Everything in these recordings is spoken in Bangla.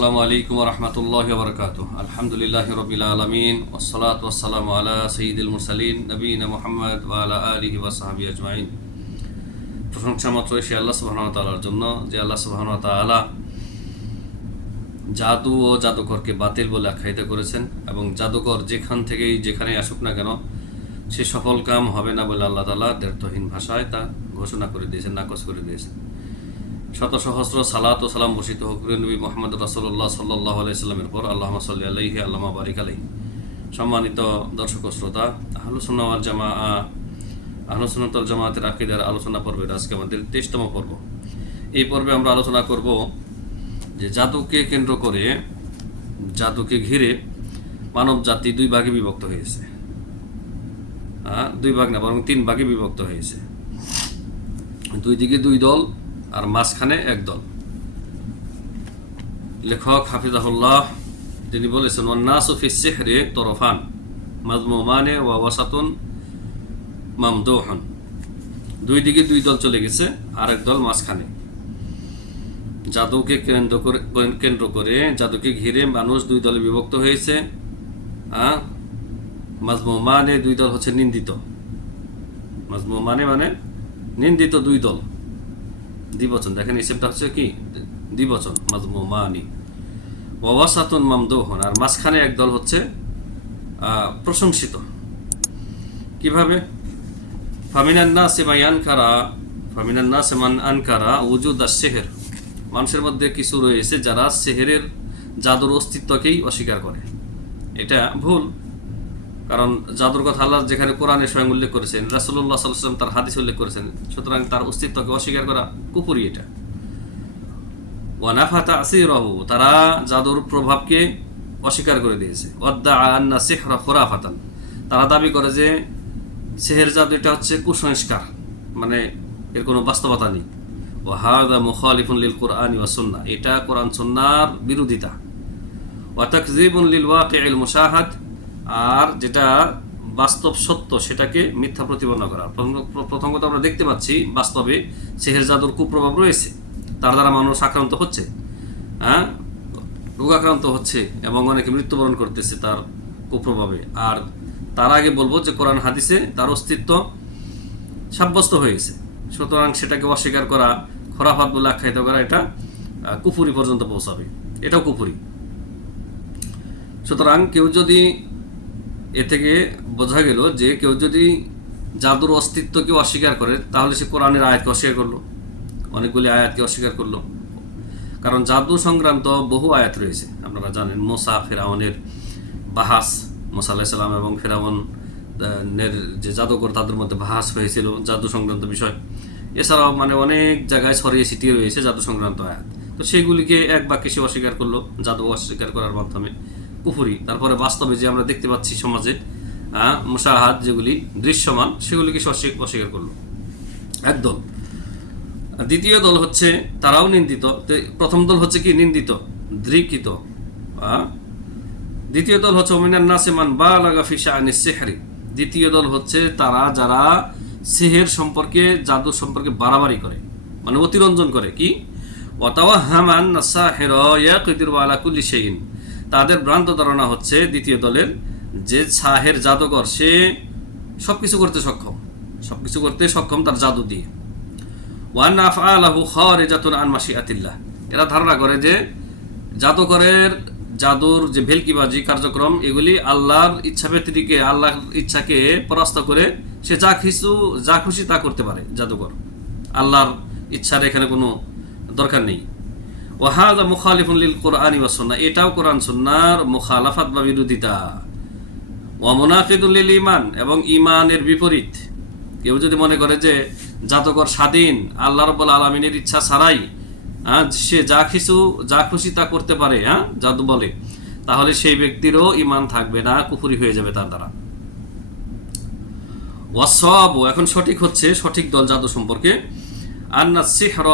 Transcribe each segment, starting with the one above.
আসসালামু আলাইকুম রহমতুল্লাহ বরকাত আলহামদুলিল্লাহ রবিল আলমিন ওসলাত ওসালাম আলা সঈদুল মুরসালিন নবীন মোহাম্মদ ওয়ালা আলিহি ওয়াসাহাবি আজমাইন। প্রশংসা মাত্র সে আল্লাহ সুবাহন তালার জন্য যে আল্লাহ সুবাহন তালা জাদু ও জাদুকরকে বাতিল বলে আখ্যায়িত করেছেন এবং জাদুকর যেখান থেকেই যেখানে আসুক না কেন, সে সফল কাম হবে না বলে আল্লাহ তালা দেড়তহীন ভাষায় তা ঘোষণা করে দিয়েছেন, নাকচ করে দিয়েছেন। শত সহস্র সালাত ও সালাম বসিত হোক। নবী মোহাম্মদ রাসুল্লাহ সাল্লাহ আলাইস্লামের পর আল্লাহ সাল্লি আলাইহি আল্লামা বারিক আলাই সম্মানিত দর্শক শ্রোতা আহলুসুন্না জামা আহলুসুন্নতল জামাতের আকিদার আলোচনা পর্বের আজকে আমাদের তেইশতম পর্ব। এই পর্বে আমরা আলোচনা করব যে জাদুকে কেন্দ্র করে জাদুকে ঘিরে মানব জাতি দুই ভাগে বিভক্ত হয়েছে। হ্যাঁ, দুই ভাগ না বরং তিন ভাগে বিভক্ত হয়েছে। দুই দিকে দুই দল আর মাঝখানে একদল। লেখক হাফিজাহুল্লাহ তিনি বলেছেন ওয়ান্নাসুফি সেহরে তরফান, মাজমুমানে ওয়া ওয়াসাতুন মামদোহন। দুই দিকে দুই দল চলে গেছে আর এক দল মাঝখানে। জাদুকে কেন্দ্র করে কেন্দ্র করে জাদুকে ঘিরে মানুষ দুই দলে বিভক্ত হয়েছে হ্যাঁ মাজমুমানে দুই দল হচ্ছে নিন্দিত। মাজমুমানে মানে নিন্দিত দুই দল। দ্বিবচন। দেখেন ইসেমটা হচ্ছে কি? দ্বিবচন মাজমুমানি ওয়াসাতুন মামদোহন, আর মাঝখানে একদল হচ্ছে প্রশংসিত। কীভাবে? ফামিনান্না সেমাই আনকারা ফামিনান্না সেমান আনকারা উজুদ আর সেহের। মানুষের মধ্যে কিছু রয়েছে যারা সেহেরের জাদুর অস্তিত্বকেই অস্বীকার করে। এটা ভুল। কারণ জাদুর কথা আল্লাহ যেখানে কোরআনে স্বয়ং উল্লেখ করেছেন রাসুল্লাহ সাল্লাম তার হাদিস উল্লেখ করেছেন, সুতরাং তার অস্তিত্বকে অস্বীকার করা কুপুরি এটা। ওয়ানাফাতা আসিরহু তারা জাদুর প্রভাবকে অস্বীকার করে দিয়েছে। ওয়াদ্দা আন্না তারা দাবি করে যে সেহের জাদু এটা হচ্ছে কুসংস্কার মানে এর কোনো বাস্তবতা নেই। ও হাদা মুখালিফুন লিল কোরআন ওয়া সুন্না এটা কোরআন সুন্নার বিরোধিতা। ওয়া তাকযিবুন লিল ওয়াকিউল মুশাহাদ আর যেটা বাস্তব সত্য, সেটাকে মিথ্যা প্রতিপন্ন করা। প্রথম কথা আমরা দেখতে পাচ্ছি, বাস্তবে সেহের জাদুর কুপ্রভাব রয়েছে। তার দ্বারা মানুষ আক্রান্ত হচ্ছে হ্যাঁ? রোগাক্রান্ত হচ্ছে এবং অনেকে মৃত্যুবরণ করতেছে তার কুপ্রভাবে। আর তার আগে বলব যে কোরআন হাদিসে তার অস্তিত্ব সাব্যস্ত হয়ে গেছে। সুতরাং সেটাকে অস্বীকার করা, খরাফাত বলে আখ্যায়িত করা, এটা কুফুরি পর্যন্ত পৌঁছাবে। এটাও কুফুরি। সুতরাং কেউ যদি এ থেকে বোঝা গেল যে কেউ যদি জাদুর অস্তিত্বকে অস্বীকার করে, তাহলে সে কোরআনের আয়াতকে অস্বীকার করল। অনেকগুলি আয়াতকে অস্বীকার করল। কারণ জাদু সংক্রান্ত বহু আয়াত রয়েছে, আপনারা জানেন মোসা, ফেরাউনের বাহাস, মোসা আলাহিসাল্লাম এবং ফেরাউনের যে জাদুকর তাদের মধ্যে বাহাস হয়েছিল জাদু সংক্রান্ত বিষয়। এছাড়াও মানে অনেক জায়গায় ছড়িয়ে ছিটিয়ে রয়েছে জাদু সংক্রান্ত আয়াত। তো সেগুলিকে এক বাক্যে সে অস্বীকার করল জাদু অস্বীকার করার মাধ্যমে। পুকুরি তারপরে বাস্তবে যে আমরা দেখতে পাচ্ছি সমাজে মুসাহাত যেগুলি দৃশ্যমান, সেগুলিকে অস্বীকার করল। একদল। দ্বিতীয় দল হচ্ছে তারাও নিন্দিত। প্রথম দল হচ্ছে কি? নিন্দিত দৃকিত দ্বিতীয় দল হচ্ছে ওমিনান নাসেমান বা লাগা ফিসা আনি সেহারি। দ্বিতীয় দল হচ্ছে তারা যারা সেহের সম্পর্কে জাদু সম্পর্কে বাড়াবাড়ি করে মানে অতিরঞ্জন করে। কি? ওয়াতাওয়া হামান ইয়া কদির ওয়ালা কুল্লি সেইন তাদের ভ্রান্ত ধারণা হচ্ছে দ্বিতীয় দলের যে শাহের জাদুকর সে সব কিছু করতে সক্ষম। সব কিছু করতে সক্ষম তার জাদু দিয়ে। ওয়ান আফ আলাহু খারিজাতুন আন মাশিআতিল্লাহ এরা ধারণা করে যে জাদুকরের জাদুর যে ভেলকিবাজি কার্যক্রম, এগুলি আল্লাহর ইচ্ছা ব্যতিরিকে আল্লাহর ইচ্ছাকে পরাস্ত করে সে যা কিছু, যা খুশি তা করতে পারে জাদুকর আল্লাহর ইচ্ছার এখানে কোনো দরকার নেই। ওয়াহাদা মুখালিফুন লিল কোরআন ওয়া সুন্নাহ, এটাও কোরআন সুন্নাহর মুখালাফাত বা বিরোধিতা। ওয়া মুনাফিদুল লিল ঈমান, এবং ঈমানের বিপরীত। কেউ যদি মনে করে যে জাতকর স্বাধীন, আল্লাহ রাব্বুল আলামিনের ইচ্ছা ছাড়াই হ্যাঁ সে যা কিছু, যা খুশি তা করতে পারে হ্যাঁ জাদু বলে, তাহলে সেই ব্যক্তিরও ইমান থাকবে না, কুফুরি হয়ে যাবে তার দ্বারা। ওয়াসব এখন সঠিক হচ্ছে সঠিক দল জাদু সম্পর্কে। আন্না সিহর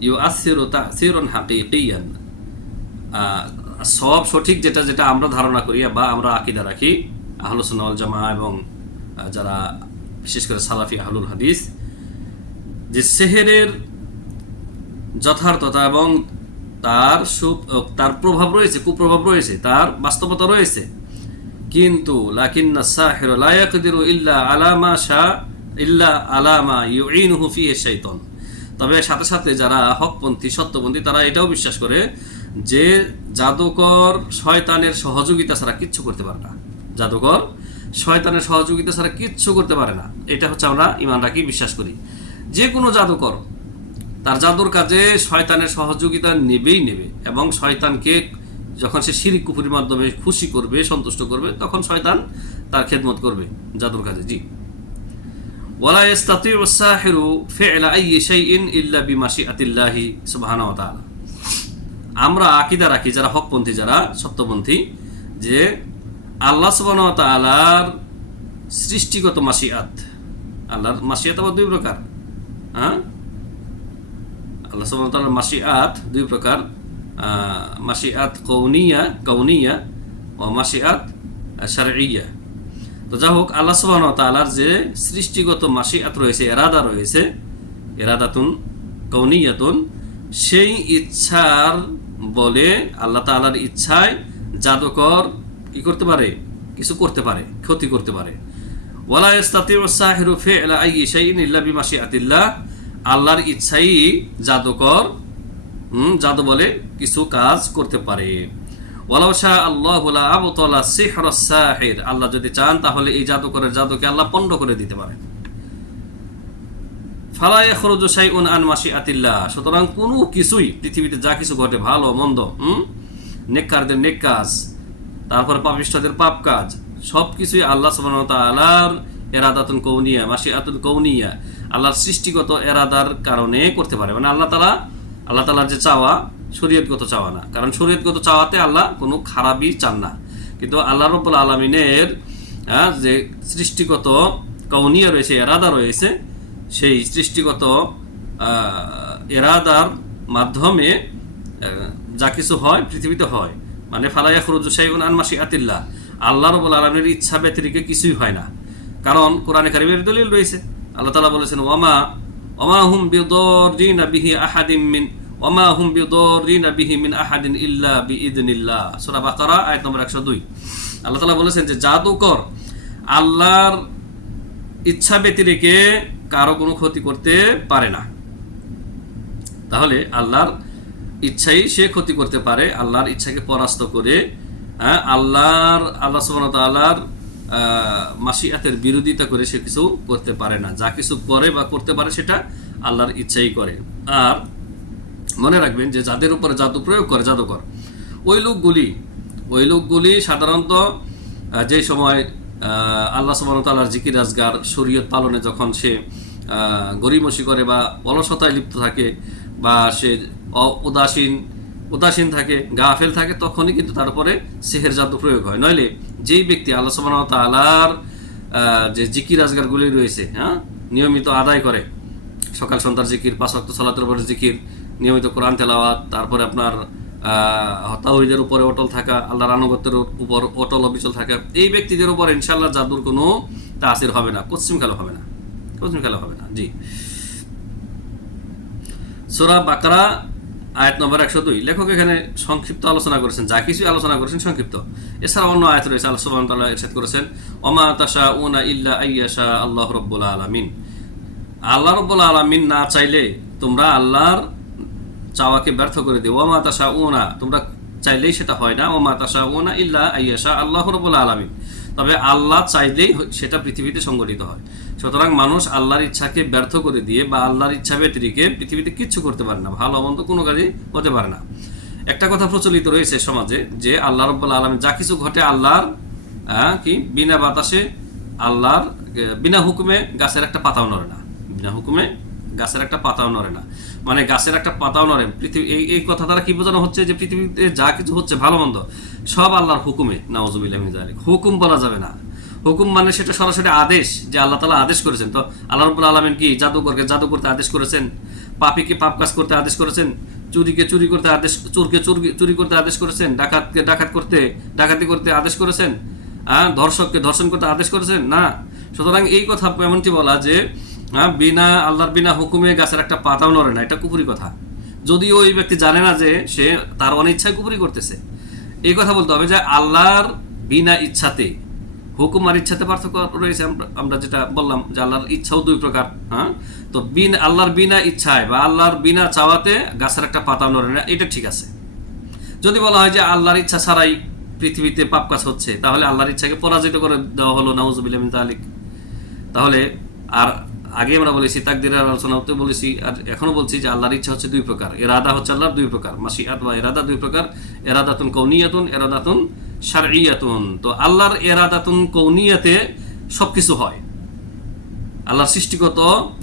ইউ আসির তাসিরন হাকিকিয়ান। সব সঠিক যেটা যেটা আমরা ধারণা করি বা আমরা আকিদা রাখি আহলুসুল জামা এবং যারা বিশেষ করে সালাফি আহলুল হাদিস, যে সেহেরের যথার্থতা এবং তার সু- তার প্রভাব রয়েছে, কুপ্রভাব রয়েছে, তার বাস্তবতা রয়েছে। কিন্তু লাকিন্না সাহির লা ইয়াকদিরু ইল্লা আলা মা শা ইল্লা আলা মা ইউইনুহু ফিহি শাইতান। তবে সাথে সাথে যারা হকপন্থী, সত্যপন্থী, তারা এটাও বিশ্বাস করে যে জাদুকর শয়তানের সহযোগিতা ছাড়া কিচ্ছু করতে পারে না। জাদুকর শয়তানের সহযোগিতা ছাড়া কিচ্ছু করতে পারে না। এটা হচ্ছে আমরা ইমান রাখি, বিশ্বাস করি। যে কোনো জাদুকর তার জাদুর কাজে শয়তানের সহযোগিতা নেবেই নেবে এবং শয়তানকে যখন সে শিরিক কুপুরির মাধ্যমে খুশি করবে, সন্তুষ্ট করবে, তখন শয়তান তার খেদমত করবে জাদুর কাজে। জি। ওয়ালা ইস্তাতিউ সাহিরু ফি'লা আইয়ি শাইইন ইল্লা বিমাশিআতিল্লাহি সুবহানাহু ওয়া তাআলা আমরা আকীদা রাখি, যারা হকপন্থী, যারা সত্যপন্থী, যে আল্লাহ সুবহানাহু ওয়া তাআলার সৃষ্টিগত মাসিয়াত আল্লাহর মাসিয়াত আবার দুই প্রকার। হ্যাঁ? আল্লাহ সুবহানাহু ওয়া তাআলার মাসিয়াত দুই প্রকার। মাসিয়াত কৌনিয়া কৌনিয়া ও মাসিয়াত শারঈয়া। তো যা হোক আল্লাহ সুবহানাহু ওয়া তাআলার যে সৃষ্টিগত মাসিয়াত রয়েছে, এরাদা রয়েছে, এরাদাতুন কৌনিয়াতুন সেই ইচ্ছার বলে আল্লাহ তালার ইচ্ছায় জাদুকর কি করতে পারে? কিছু করতে পারে, ক্ষতি করতে পারে। ওয়ালা আল্লাহর ইচ্ছাই জাদুকর, হুম, জাদু বলে কিছু কাজ করতে পারে। আল্লাহ যদি চান, তাহলে এই জাদুকরের জাদুকে আল্লাহ পণ্ড করে দিতে পারে। ফালা ইয়াখরুজু শাইউন আন মাশিআতিল্লাহ। সুতরাং কোনো কিছুই, পৃথিবীতে যা কিছু ঘটে, ভালো, মন্দ নেক কাজ, তারপর পাপিষ্ঠদের পাপ কাজ সব কিছুই আল্লাহ তাআলার এরাদাতুন কৌনিয়া মাশিআতুন কৌনিয়া আল্লাহর সৃষ্টিগত এরাদার কারণে করতে পারে। মানে আল্লাহ তালা আল্লাহ তাআলার যে চাওয়া শরীয়তগত চাওয়া না। কারণ শরীয়তগত চাওয়াতে আল্লাহ কোনো খারাপই চান না। কিন্তু আল্লাহ রব্বুল আলমিনের যে সৃষ্টিগত কৌনিয়া রয়েছে, এরাদা রয়েছে, সেই সৃষ্টিগত এরাদার মাধ্যমে যা কিছু হয় পৃথিবীতে হয়। মানে ফালাইয়া খরুজু সাইগুন আনমাসি আতিল্লাহ আল্লাহ রবুল আলমের ইচ্ছা ব্যতিরিকে কিছুই হয় না। কারণ কোরআনে কারিমের দলিল রয়েছে। আল্লাহ তালা বলেছেন ওমা ওমা হুম বিদরিনা বিহি আহাদিম মিন ওমা হুম বিদরিনা আহাদিন ইল্লা বিইদনিল্লাহ সূরা বাকারা আয়াত নম্বর 102 আল্লাহ তাআলা বলেছেন যে জাদুকর আল্লাহর ইচ্ছা ব্যতিরেকে কারও কোনো ক্ষতি করতে পারে না। তাহলে আল্লাহর ইচ্ছাই সে ক্ষতি করতে পারে আল্লাহর ইচ্ছাকে পরাস্ত করে হ্যাঁ, আল্লাহর আল্লাহ ওয়া তাআলার মাসিয়াতের বিরোধিতা করে সে কিছু করতে পারে না। যা কিছু করে বা করতে পারে সেটা আল্লাহর ইচ্ছাই করে। আর মনে রাখবেন যে যাদের উপরে জাদু প্রয়োগ করে জাদুকর। ওই লোকগুলি ওই লোকগুলি সাধারণত যে সময় আল্লাহ ওয়া তাআলার জিকির আজগার শরীয়ত পালনে যখন সে গরিমসি করে বা অলসতায় লিপ্ত থাকে বা সে উদাসীন উদাসীন থাকে গাফেল থাকে তখনই কিন্তু তারপরে সেহের জাদু প্রয়োগ হয়। নইলে যেই ব্যক্তি আল্লাহ তাআলার আহ, যে জিকির আজগারগুলি রয়েছে হ্যাঁ নিয়মিত আদায় করে সকাল সন্ধ্যার জিকির পাঁচ ওয়াক্ত সালাতের উপরে জিকির নিয়মিত কোরআন তেলাওয়াত, তারপরে আপনার হতাউদের উপরে অটল থাকা, আল্লাহর আনুগত্যের উপর অটল অবিচল থাকা, এই ব্যক্তিদের উপর ইনশাল্লাহ জাদুর কোনো তাসির হবে না পশ্চিম খেলা হবে না পশ্চিম খেলা হবে না, জি। সোরা বাকরা, আয়াত নম্বর একশো দুই। লেখক এখানে সংক্ষিপ্ত আলোচনা করেছেন, যা কিছু আলোচনা করেছেন সংক্ষিপ্ত। এছাড়া অন্য আয়াত রয়েছে, আল্লাহ ওয়া তাআলা ইরশাদ করেছেন, ওমা তাশা উনা ইল্লা আইয়াশা আল্লাহ রব্বুল আলামিন। আল্লাহ রব্বুল আলামিন না চাইলে তোমরা আল্লাহর চাওয়াকে ব্যর্থ করে দিও ওমা তাশা উনা তোমরা চাইলেই সেটা হয় না। ওমা তাশা উনা ইল্লা আইয়াশা আল্লাহ রব্বুল আলামিন। তবে আল্লাহ চাইলেই সেটা পৃথিবীতে সংগঠিত হয়। সুতরাং মানুষ আল্লাহর ইচ্ছাকে ব্যর্থ করে দিয়ে বা আল্লাহর ইচ্ছা ব্যতিরিকে পৃথিবীতে কিচ্ছু করতে পারে না, ভালো মন্দ কোনো কাজই হতে পারে না। একটা কথা প্রচলিত রয়েছে সমাজে যে আল্লাহ রব্বুল আলমী যা কিছু ঘটে আল্লাহর কি? বিনা বাতাসে আল্লাহর বিনা হুকুমে গাছের একটা পাতাও নড়ে না। বিনা হুকুমে গাছের একটা পাতাও নড়ে না। মানে গাছের একটা পাতাও নড়ে পৃথিবী, এই এই কথা দ্বারা কি বোঝানো হচ্ছে যে পৃথিবীতে যা কিছু হচ্ছে ভালো মন্দ, সব আল্লাহর হুকুমে নাওজুবিল্লাহ মিন হুকুম বলা যাবে না। হুকুম মানে সেটা সরাসরি আদেশ যে আল্লাহ তালা আদেশ করেছেন। তো আল্লাহ রব্বুল আলমিন কি জাদুকরকে জাদু করতে আদেশ করেছেন? পাপিকে পাপ কাজ করতে আদেশ করেছেন? চুরিকে চুরি করতে আদেশ, চোরকে চুরি চুরি করতে আদেশ করেছেন? ডাকাতকে ডাকাত করতে, ডাকাতি করতে আদেশ করেছেন? হ্যাঁ ধর্ষককে ধর্ষণ করতে আদেশ করেছেন? না। সুতরাং এই কথা এমনটি বলা যে হ্যাঁ, বিনা আল্লাহর বিনা হুকুমে গাছের একটা পাতাও নড়ে না এটা কুপুরি কথা। যদিও ওই ব্যক্তি জানে না যে সে তার অনিচ্ছায় কুপুরি করতেছে। এই কথা বলতে হবে যে আল্লাহর বিনা ইচ্ছাতে হুকুম আর ইচ্ছাতে পার্থক্য রয়েছে আমরা- যেটা বললাম যে আল্লাহর ইচ্ছাও দুই প্রকার হ্যাঁ? তো বিন আল্লাহর বিনা ইচ্ছায় বা আল্লাহর বিনা চাওয়াতে গাছের একটা পাতা নড়ে না এটা ঠিক আছে। যদি বলা হয় যে আল্লাহর ইচ্ছা ছাড়াই পৃথিবীতে পাপ কাজ হচ্ছে তাহলে আল্লাহর ইচ্ছাকে পরাজিত করে দেওয়া হলো মিন তালিক তাহলে আর আগে আমরা বলেছি, তাকদিরের আলোচনাতে বলেছি, আর এখনও বলছি যে আল্লাহর ইচ্ছা হচ্ছে দুই প্রকার। এরাদা হচ্ছে আল্লাহর দুই প্রকার, মাসিয়াত বা এরাদা দুই প্রকার। এরাদাতুন কৌনিয়াতুন এরাদাতুন শারইয়াতুন তো আল্লাহর এরাদাতুন কৌনিয়াতে সবকিছু হয়। আল্লাহর সৃষ্টিগত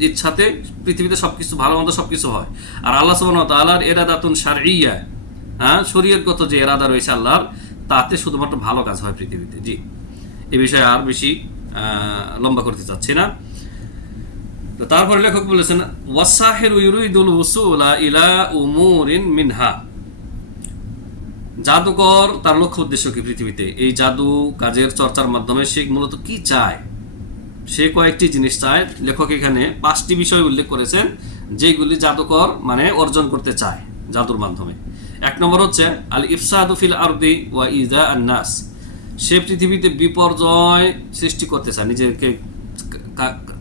ইচ্ছাতে পৃথিবীতে সবকিছু, ভালো মন্দ সবকিছু হয়। আর আল্লাহ ওয়া তাআলার এরাদাতুন শারইয়া হ্যাঁ শরীয়তগত যে এরাদা রয়েছে আল্লাহর, তাতে শুধুমাত্র ভালো কাজ হয় পৃথিবীতে। জি। এ বিষয়ে আর বেশি লম্বা করতে চাচ্ছি না। তারপরে লেখক বলেছেন, ওয়াসাহির ইউরিদুল উসুলা ইলা উমুরিন মিনহা। জাদুকর তার লক্ষ্য উদ্দেশ্য কি পৃথিবীতে? এই জাদু কাজের চর্চার মাধ্যমে সে মূলত কি চায়? সে কয়েকটি জিনিস চায়। লেখক এখানে পাঁচটি বিষয় উল্লেখ করেছেন, যেগুলি জাদুকর মানে অর্জন করতে চায় জাদুর মাধ্যমে। এক নম্বর হচ্ছে, আল ইফসাদু ফিল আরদি ওয়া ইজা আন্নাস। সে পৃথিবীতে বিপর্যয় সৃষ্টি করতে চায়, নিজেকে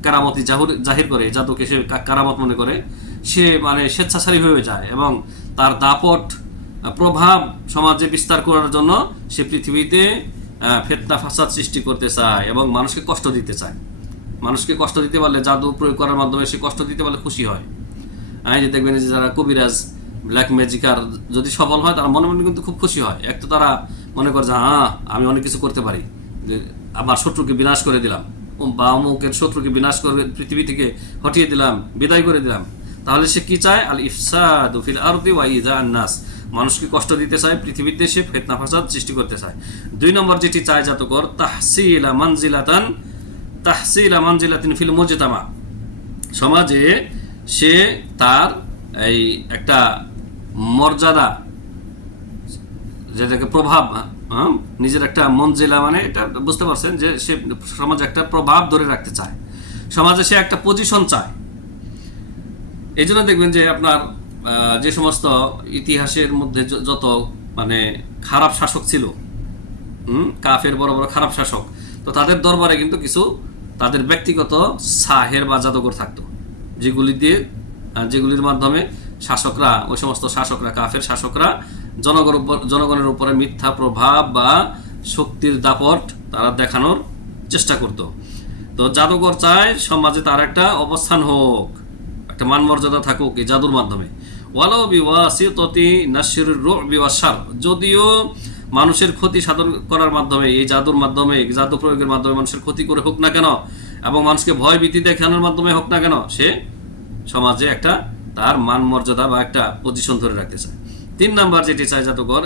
কারামতি জাহুর- জাহির করে, জাদুকে সে কারামত মনে করে, সে মানে স্বেচ্ছাচারী হয়ে যায় এবং তার দাপট প্রভাব সমাজে বিস্তার করার জন্য সে পৃথিবীতে ফেতনা ফাসাদ সৃষ্টি করতে চায় এবং মানুষকে কষ্ট দিতে চায়। মানুষকে কষ্ট দিতে পারলে জাদু প্রয়োগ করার মাধ্যমে সে কষ্ট দিতে পারলে খুশি হয়। এই যে দেখবেন যে যারা কবিরাজ ব্ল্যাক ম্যাজিকার যদি সফল হয়, তারা মনে মনে কিন্তু খুব খুশি হয়। এক তো তারা মনে করে যে হ্যাঁ আমি অনেক কিছু করতে পারি। আমার শত্রুকে বিনাশ করে দিলাম। বা অমুকের শত্রুকে বিনাশ করে পৃথিবী থেকে হটিয়ে দিলাম, বিদায় করে দিলাম। তাহলে সে কি চায়? আল ইফসাদু ফিল আরদি ওয়া ইজা নাস মানুষকে কষ্ট দিতে চায়? পৃথিবীতে সে ফেতনা ফাসাদ সৃষ্টি করতে চায়। দুই নম্বর যেটি চায় জাতকর, তাহসিলা মানজিলাতান, তাহসিলা মানজিলাতিন ফিল মুজতামা। সমাজে সে তার এই একটা মর্যাদা, যেটাকে প্রভাব নিজের একটা মঞ্জিলা মানে এটা বুঝতে পারছেন যে সে সমাজে একটা প্রভাব ধরে রাখতে চায়। সমাজে সে একটা পজিশন চায়। এই জন্য দেখবেন যে আপনার যে সমস্ত ইতিহাসের মধ্যে যত মানে খারাপ শাসক ছিল, হুম? কাফের বড় বড় খারাপ শাসক, তো তাদের দরবারে কিন্তু কিছু তাদের ব্যক্তিগত সাহের বা জাদুঘর থাকতো। যেগুলি দিয়ে যেগুলির মাধ্যমে শাসকরা, ওই সমস্ত শাসকরা, কাফের শাসকরা জনগণ উপর জনগণের উপরে মিথ্যা প্রভাব বা শক্তির দাপট তারা দেখানোর চেষ্টা করত। তো জাদুঘর চায় সমাজে তার একটা অবস্থান হোক, একটা মান মর্যাদা থাকুক এই জাদুর মাধ্যমে। ওয়ালাও বিওয়াসিততি ওয়াশার যদিও মানুষের ক্ষতি সাধন করার মাধ্যমে, এই জাদুর মাধ্যমে জাদু প্রয়োগের মাধ্যমে মানুষের ক্ষতি করে হোক না কেন, এবং মানুষকে ভয় ভীতি দেখানোর মাধ্যমে হোক না কেন, সে সমাজে একটা তার মান মর্যাদা বা একটা পজিশন ধরে রাখতে চায়। তিন নাম্বার যেটি চায় জাদুকর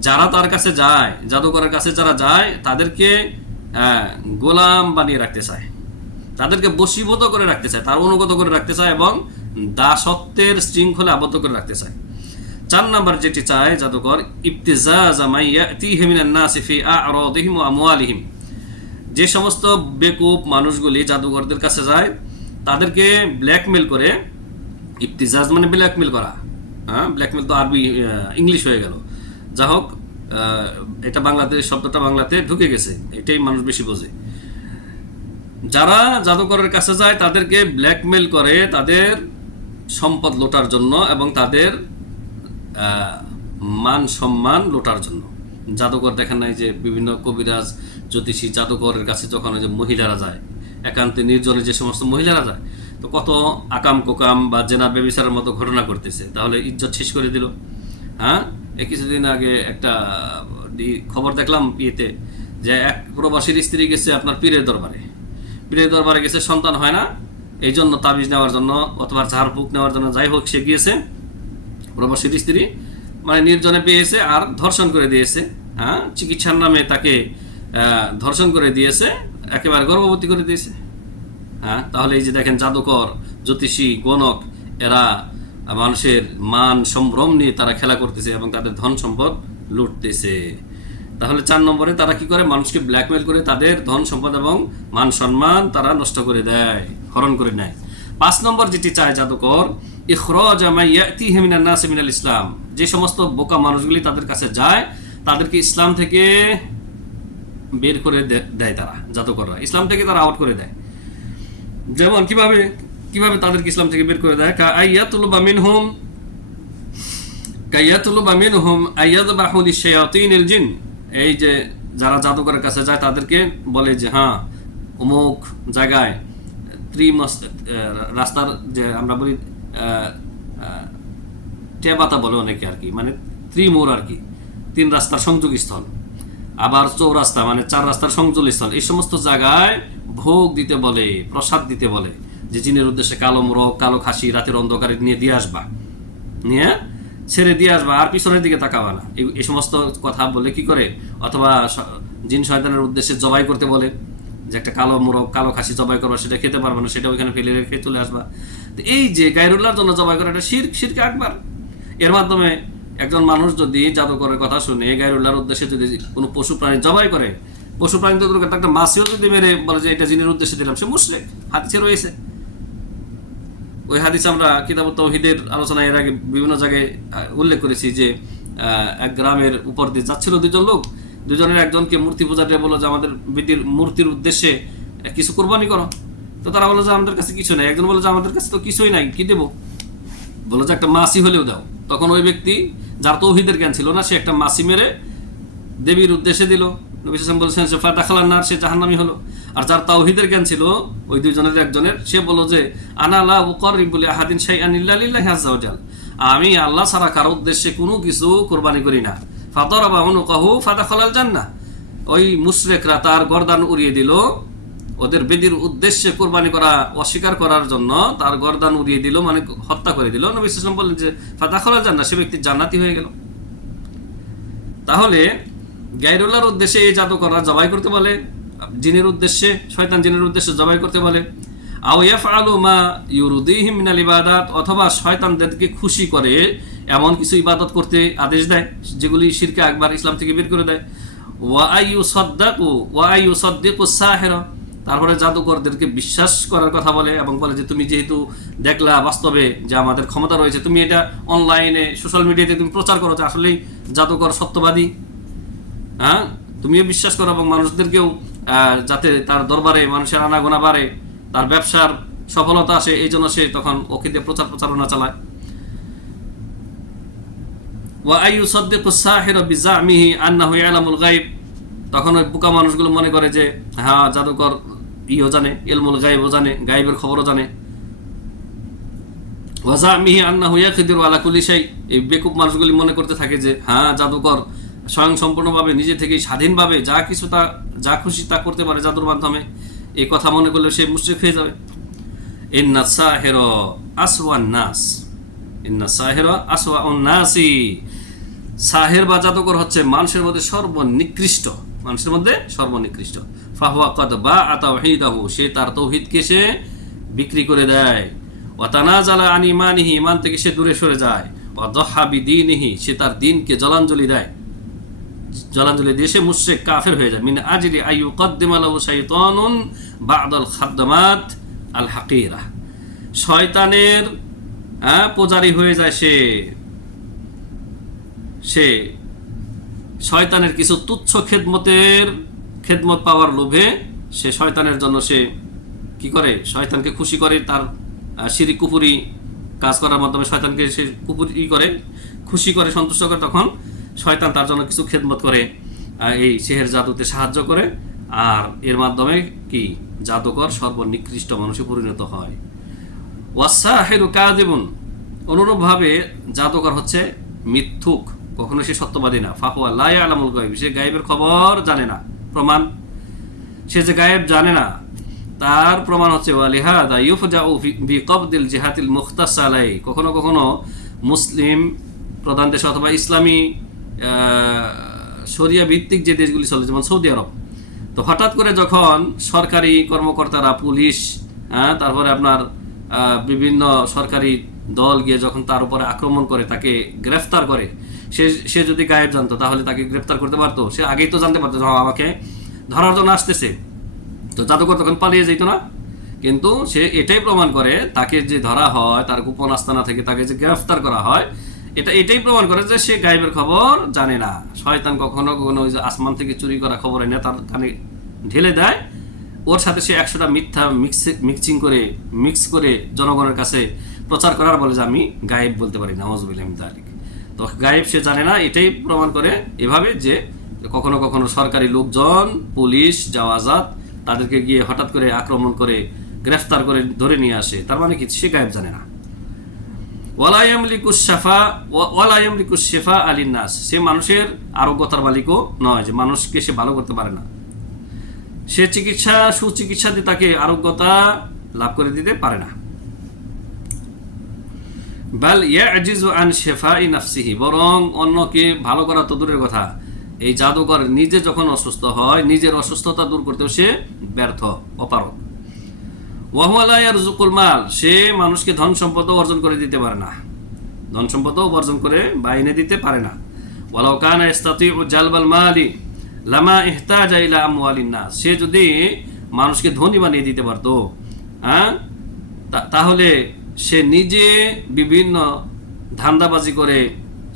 যারা তার কাছে যায় জাদুকরের কাছে যারা যায়, তাদেরকে গোলাম বানিয়ে রাখতে চায়। তাদেরকে বশীভূত করে রাখতে চায়, তার অনুগত করে রাখতে চায় এবং দাসত্বের শৃঙ্খলে আবদ্ধ করে রাখতে চায়। চার নাম্বার যেটি চায় জাদুকর আমওয়ালিহিম। যে সমস্ত বেকুব মানুষগুলি জাদুঘরদের কাছে যায় তাদেরকে ব্ল্যাকমেল করে, ইফতিজাজ মানে ব্ল্যাকমেল করা। হ্যাঁ ব্ল্যাকমেল তো আরবি ইংলিশ হয়ে গেল। যা হোক এটা বাংলাতে, শব্দটা বাংলাতে ঢুকে গেছে। এটাই মানুষ বেশি বোঝে। যারা জাদুকরের কাছে যায়, তাদেরকে ব্ল্যাকমেল করে তাদের সম্পদ লোটার জন্য এবং তাদের মান সম্মান লোটার জন্য। জাদুকর দেখেন নাই যে বিভিন্ন কবিরাজ, জ্যোতিষী, জাদুকরের কাছে যখন ওই যে মহিলারা যায় একান্তে নির্জনে যে সমস্ত মহিলারা যায়, তো কত আকাম কোকাম বা জেনা বেবিচারের মতো ঘটনা করতেছে তাহলে ইজ্জত শেষ করে দিল। হ্যাঁ? এই কিছুদিন আগে একটা খবর দেখলাম ইয়েতে যে এক প্রবাসীর স্ত্রী গেছে আপনার পীরের দরবারে। পীরের দরবারে গেছে, সন্তান হয় না এই জন্য তাবিজ নেওয়ার জন্য অথবা ঝাড়ফুঁক নেওয়ার জন্য যাই হোক, সে গিয়েছে। প্রবাসীর স্ত্রী মানে নির্জনে পেয়েছে আর ধর্ষণ করে দিয়েছে। হ্যাঁ? চিকিৎসার নামে তাকে ধর্ষণ করে দিয়েছে। একেবারে গর্ভবতী করে দিয়েছে। হ্যাঁ তাহলে এই যে দেখেন জাদুকর, জ্যোতিষী, গণক, এরা মানুষের মান সম্ভ্রম নিয়ে তারা খেলা করতেছে এবং তাদের ধন সম্পদ লুটতেছে। তাহলে চার নম্বরে তারা কি করে? মানুষকে ব্ল্যাকমেল করে তাদের ধন সম্পদ এবং মান সম্মান তারা নষ্ট করে দেয়, হরণ করে নেয়। পাঁচ নম্বর যেটি চায় জাদুকর ইসলাম। যে সমস্ত বোকা মানুষগুলি তাদের কাছে যায়, তাদেরকে ইসলাম থেকে বের করে দেয় তারা, জাদুকররা। ইসলাম থেকে তারা আউট করে দেয়। যেমন কীভাবে কীভাবে তাদেরকে ইসলাম থেকে বের করে দেয়? আইয়াতুল বামিনহুম কাইয়াতুল বামিনহুম আইয়াদবাহু লিশায়াতিনিল জিন। এই যে যারা জাদুকরের কাছে যায়, তাদেরকে বলে যে হ্যাঁ অমুক জায়গায় ত্রিমস রাস্তার যে আমরা বলি টেবাতা বলে অনেকে আর কি মানে ত্রিমোর আর কি, তিন রাস্তার সংযোগ স্থল আবার চৌরাস্তা মানে চার রাস্তার সংযোগ স্থল এই সমস্ত জায়গায় ভোগ দিতে বলে, প্রসাদ দিতে বলে, যে জিনের উদ্দেশ্যে কালো মোরগ, কালো খাসি রাতের অন্ধকারে নিয়ে দিয়ে আসবা। নিয়ে ছেড়ে দিয়ে আসবা, আর পিছনের দিকে তাকাবা না। এই- সমস্ত কথা বলে কি করে? অথবা জিন শয়তানের উদ্দেশ্যে জবাই করতে বলে, যে একটা কালো মোরগ, কালো খাসি জবাই করবা, সেটা খেতে পারবে না, সেটা ওইখানে ফেলে রেখে চলে আসবা। তো এই যে গায়রুল্লাহর জন্য জবাই করা, এটা শির, শিরকে আকবার। এর মাধ্যমে একজন মানুষ যদি জাদুকরের কথা শুনে গায়রুল্লাহর উদ্দেশ্যে যদি কোনো পশু প্রাণী জবাই করে, পশু প্রাণী তো একটা মাছিও যদি মেরে বলে যে এটা জিনের উদ্দেশ্যে দিলাম, সে মুশরিক হাতিছে রয়েছে। ওই হাদিস আমরা কিতাব তৌহিদের আলোচনায় এর আগে বিভিন্ন জায়গায় উল্লেখ করেছি যে এক গ্রামের উপর দিয়ে যাচ্ছিল দুজন লোক। দুজনের একজনকে মূর্তি পূজারে বলল যে, আমাদের বেদির মূর্তির উদ্দেশ্যে কিছু কোরবানি করো। তো তারা বলল যে, আমাদের কাছে কিছু নাই। একজন বলল যে, আমাদের কাছে তো কিছুই নাই, কি দেবো? বলল যে, একটা মাসি হলেও দাও। তখন ওই ব্যক্তি, যার তৌহিদের জ্ঞান ছিল না, সে একটা মাসি মেরে দেবীর উদ্দেশ্যে দিল। নবী সাল্লাম বলছেন, সে ফাটা খালার নার, সে জাহান্নামি হলো। আর যার তাওহিদের জ্ঞান ছিল, ওই দুইজনের একজনের, সে বলল যে আনালা ওকর বলে আহাদিন শাই আনিল্লাহ হাজাল আমি আল্লাহ ছাড়া কারও উদ্দেশ্যে কোনো কিছু কোরবানি করি না। ফাতর বা অনুকাহু ফাটা খলাল যান না ওই মুশরেকরা তার গরদান উড়িয়ে দিল ওদের বেদির উদ্দেশ্যে কোরবানি করা, অস্বীকার করার জন্য তার গরদান উড়িয়ে দিল মানে হত্যা করে দিল। নবী সাল্লাম বললেন যে ফাতা যান না সে ব্যক্তি জান্নাতি হয়ে গেল। তাহলে গাইরুল্লাহর উদ্দেশ্যে এই জাদুকররা জবাই করতে বলে, জিনের উদ্দেশ্যে, শয়তান জিনের উদ্দেশ্যে জবাই করতে বলে ইয়াফআলু মা ইউরুদিহিম মিনাল ইবাদাত অথবা শয়তানদেরকে খুশি করে এমন কিছু ইবাদত করতে আদেশ দেয়, যেগুলি শিরকে আকবার ইসলাম থেকে বের করে দেয়। ওয়া আইয়ু সাদ্দাকু ওয়া আইয়ু সাদ্দিকু সাহিরা তারপরে জাদুকরদেরকে বিশ্বাস করার কথা বলে এবং বলে যে তুমি যেহেতু দেখলা বাস্তবে যে আমাদের ক্ষমতা রয়েছে, তুমি এটা অনলাইনে সোশ্যাল মিডিয়াতে তুমি প্রচার করো যে আসলেই জাদুকর সত্যবাদী। হ্যাঁ? তুমিও বিশ্বাস করো এবং মানুষদেরকেও যাতে তার দরবারে মানুষের আনাগোনা বাড়ে, তার ব্যবসার সফলতা আসে, এই জন্য সে তখন ওকে দিয়ে প্রচার প্রচারণা চালায়। তখন ওই বোকা মানুষগুলো মনে করে যে হ্যাঁ জাদুকর ইও জানে ইলমুল গায়েবও জানে, গায়েবের খবরও জানে। ওয়াজামিহি আন্নাহু ইয়াকদিরু আলা কুল্লি শাই, এই বেকুব মানুষগুলি মনে করতে থাকে যে হ্যাঁ জাদুকর, স্বয়ং সম্পূর্ণভাবে নিজে থেকেই স্বাধীনভাবে যা কিছু তা, যা খুশি তা করতে পারে জাদুর মাধ্যমে। এই কথা মনে করলে সে মুশরিক হয়ে যাবে। ইন্না সাহের আসওয়ান নাস, ইন্না সাহের আসওয়ান নাসি। সাহের বা জাদুকর হচ্ছে মানুষের মধ্যে সর্বনিকৃষ্ট, মানুষের মধ্যে সর্বনিকৃষ্ট। ফাহুয়া বা আতাহিদাহু সে তার তৌহিদকে সে বিক্রি করে দেয়। ও তানাজালা আন ইমানিহি ইমান থেকে সে দূরে সরে যায়। ও দহাবি দিনহি সে তার দিনকে জলাঞ্জলি দেয়। জলাঞ্জলি দিয়ে সে মুশরিক কাফের হয়ে যায়। মিন আজলি আইয়ু কদ্দিমালাহু শাইতানুন বা'দাল খাদ্দামাত আল হাকিরা। শয়তানের হ্যাঁ, পূজারি হয়ে যায় সে। সে শয়তানের কিছু তুচ্ছ খেদমতের খেদমত পাওয়ার লোভে সে শয়তানের জন্য সে কি করে? শয়তানকে খুশি করে তার শিরি কুপুরি কাজ করার মাধ্যমে শয়তানকে সে কুপুরি করে, খুশি করে, সন্তুষ্ট করে, তখন শয়তান তার জন্য কিছু খেদমত করে এই শেহের জাদুতে সাহায্য করে। আর এর মাধ্যমে কি? জাদুকর সর্বনিকৃষ্ট মানুষে পরিণত হয়। ওয়াসা ওয়াসাহেরু কাদিবুন অনুরূপভাবে জাদুকর হচ্ছে মিথ্যুক, কখনো সে সত্যবাদী না। ফাহুয়া লাই আলামুল গাইব সে গায়েবের খবর জানে না। প্রমাণ। সে যে গায়েব জানে না, তার প্রমাণ হচ্ছে, ওয়ালিহাদা মুখতাসালাই। কখনো কখনো মুসলিম প্রধান দেশ অথবা ইসলামী শরিয়া ভিত্তিক যে দেশগুলি চলে, যেমন সৌদি আরব। তো হঠাৎ করে যখন সরকারি কর্মকর্তারা, পুলিশ হ্যাঁ তারপরে আপনার বিভিন্ন সরকারি দল গিয়ে যখন তার উপরে আক্রমণ করে, তাকে গ্রেফতার করে সে সে যদি গায়েব জানতো তাহলে তাকে গ্রেপ্তার করতে পারতো। সে আগেই তো জানতে পারতো হ্যাঁ, আমাকে ধরার জন্য আসতেছে। তো জাদুকর তখন পালিয়ে যেত না। কিন্তু সে এটাই প্রমাণ করে তাকে যে ধরা হয় তার গোপন আস্তানা থেকে তাকে যে গ্রেফতার করা হয় এটা এটাই প্রমাণ করে যে সে গায়েবের খবর জানে না। শয়তান কখনো কখনো ওই যে আসমান থেকে চুরি করা খবর এনে তার কানে ঢেলে দেয়। ওর সাথে সে একশোটা মিথ্যা মিক্স মিক্সিং করে মিক্স করে জনগণের কাছে প্রচার করার বলে যে আমি গায়েব বলতে পারি নওয়াজবিল্লাহ তালিক তো গায়েব সে জানে না, এটাই প্রমাণ করে এভাবে যে কখনো কখনো সরকারি লোকজন, পুলিশ জাওয়াজাত তাদেরকে গিয়ে হঠাৎ করে আক্রমণ করে গ্রেফতার করে ধরে নিয়ে আসে। তার মানে কি? সে গায়েব জানে না। ওয়ালায়ামলিকুশাফা ওয়ালায়ামলিকুশেফা আলিন নাস। সে মানুষের আরোগ্যতার মালিকও নয় যে মানুষকে সে ভালো করতে পারে না। সে চিকিৎসা, সুচিকিৎসা দিয়ে তাকে আরোগ্যতা লাভ করে দিতে পারে না। বাল ইয়াজিজু আন শেফাই নাফসিহি, বরং অন্যকে ভালো করা তো দূরের কথা। এই জাদুকর নিজে যখন অসুস্থ হয়, নিজের অসুস্থতা দূর করতেও সে ব্যর্থ অপারক ওয়াহুয়ালায়ার জুকুল মাল, সে মানুষকে ধন সম্পদও অর্জন করে দিতে পারে না। ধন সম্পদও অর্জন করে বা এনে দিতে পারে না। ওয়ালাউ কানা ইস্তাতিউ জালবাল মালি, লামা ইহতাজা ইলা আমওয়ালিন নাস। সে যদি মানুষকে ধনী বানিয়ে দিতে পারতো হ্যাঁ তাহলে সে নিজে বিভিন্ন ধান্দাবাজি করে,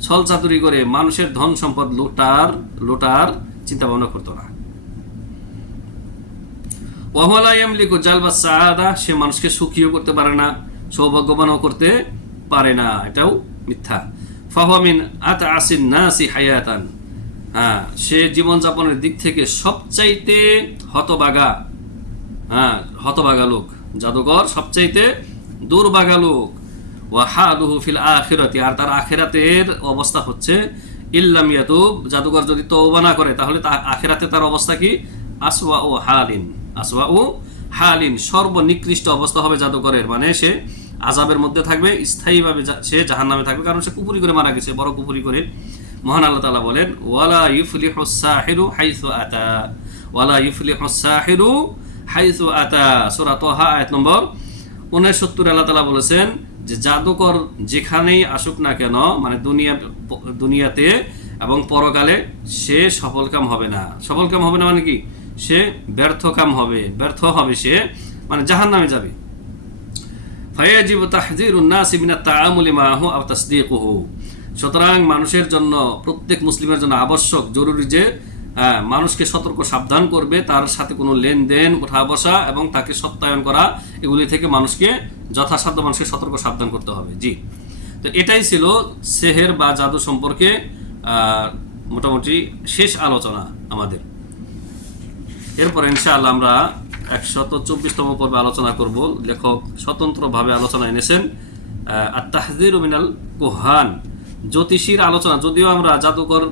ছলচাতুরি করে মানুষের ধন সম্পদ লোটার লোটার চিন্তা ভাবনা করতো না। জালবা সাআদা, সে মানুষকে সুখীও করতে পারে না, সৌভাগ্যবানও করতে পারে না, এটাও মিথ্যা। ফাহমিন আত আসিন নাসি হায়াতান। হ্যাঁ সে জীবনযাপনের দিক থেকে সবচাইতে হতবাগা হ্যাঁ হতবাগা লোক জাদুকর সবচাইতে দুর্বাগা লোক। ওয়াহাদুহু ফিল আখিরাতি। আর তার আখিরাতের অবস্থা হচ্ছে, ইল্লাম ইয়াতুব জাদুকর যদি তওবা না করে, তাহলে তা আখিরাতে তার অবস্থা কি? আসওয়া ও হালিন। আসওয়া ও হালিন। সর্বনিকৃষ্ট অবস্থা হবে জাদুকরের মানে সে আজাবের মধ্যে থাকবে, স্থায়ীভাবে সে জাহান্নামে থাকবে। কারণ সে কুপুরি করে মারা গেছে, বড় কুপুরি করে। মহান আল্লাহ তাআলা বলেন, ওয়ালা ইউফলিহু সাহিরু হাইসু আতা। ওয়ালা ইউফলিহু সাহিরু হাইসু আতা। সূরা তাহা, আয়াত নম্বর উনসত্তর আল্লাহ তালা বলেছেন যে জাদুকর যেখানেই আসুক না কেন মানে দুনিয়া, দুনিয়াতে এবং পরকালে সে সফলকাম হবে না। সফলকাম হবে না মানে কি? সে ব্যর্থকাম হবে, ব্যর্থ হবে সে মানে জাহান নামে যাবে। ফায়াজিব তাহজির উন্নাসি মিনা তাআমুলি মাহু আও তাসদীকুহু। সুতরাং মানুষের জন্য, প্রত্যেক মুসলিমের জন্য আবশ্যক, জরুরি যে মানুষকে সতর্ক, সাবধান করবে, তার সাথে কোনো লেনদেন উঠা বসা এবং তাকে সত্যায়ন করা, এগুলি থেকে মানুষকে যথাসাধ্য মানুষকে সতর্ক, সাবধান করতে হবে। জি। তো এটাই ছিল সেহের বা জাদু সম্পর্কে মোটামুটি শেষ আলোচনা আমাদের। এরপর ইনশাআল্লাহ আমরা একশত চব্বিশতম পর্বে আলোচনা করব। লেখক স্বতন্ত্রভাবে আলোচনা এনেছেন আর তাহজির মিনাল কোহান জ্যোতিষীর আলোচনা, যদিও আমরা জাদুকর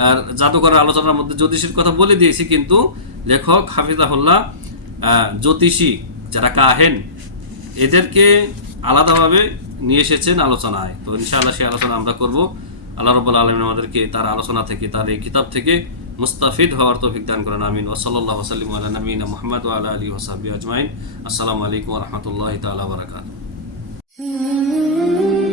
আহ, জাদুকরের আলোচনার মধ্যে জ্যোতিষীর কথা বলে দিয়েছি কিন্তু লেখক হাফিজাহুল্লাহ জ্যোতিষী যারা কাহেন এদেরকে আলাদাভাবে নিয়ে এসেছেন আলোচনায়। তো ইনশাআল্লাহ সেই আলোচনা আমরা করব। আল্লাহ রব্বুল আলমিন আমাদেরকে তার আলোচনা থেকে তার এই কিতাব থেকে মুস্তাফিদ হওয়ার তৌফিক দান করেন আমিন। ওসল্লাহ ওসালিম আল্লাহ মোহাম্মদ আলী ওসাবি আজমাইন। আসসালামু আলাইকুম রহমতুল্লাহ তালা Mm-hmm.